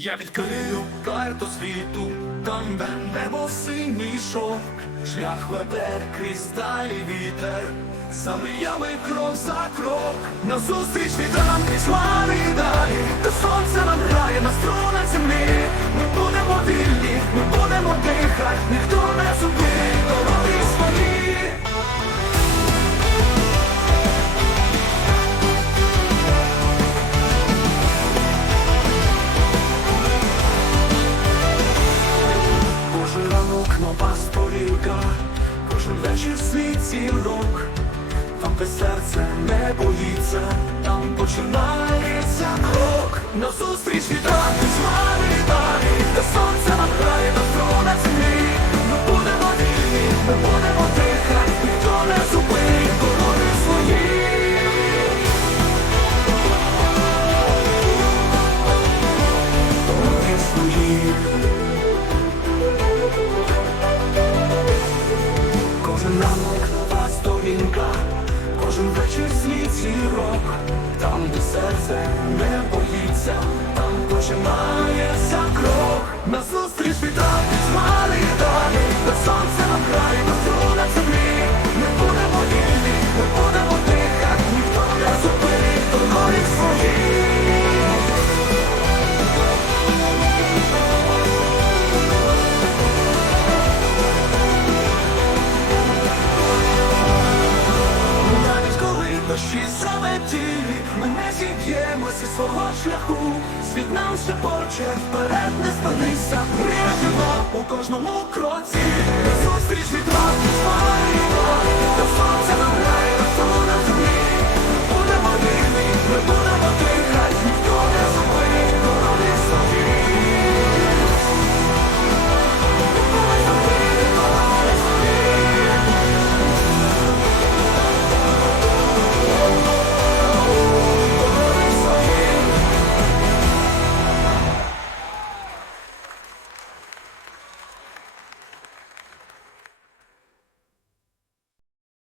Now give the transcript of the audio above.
Я відкрию карту світу, там де небо синій шов, шлях веде крізь і вітер, саме ями крок за крок, назустріч вітрам крізь хмари і далі, де сонце нам грає на струнах землі. Ми будемо вільні, ми будемо дихати, ніхто не зупинить зірок, там де серце не боїться, там починається крок, назустріч вітрам і змари далі, де сонце нам грає на тронах землі. Ми будемо вільні, ми будемо дихати, ніхто не зупинить дороги свої. Дороги свої. Нова кожен вечір світ зірок, там, де серце не боїться, там починається крок. Зі свого шляху. Світ нам ще порче, вперед не спинися. Мріємо у кожному кроці. Зустріч від хмарі,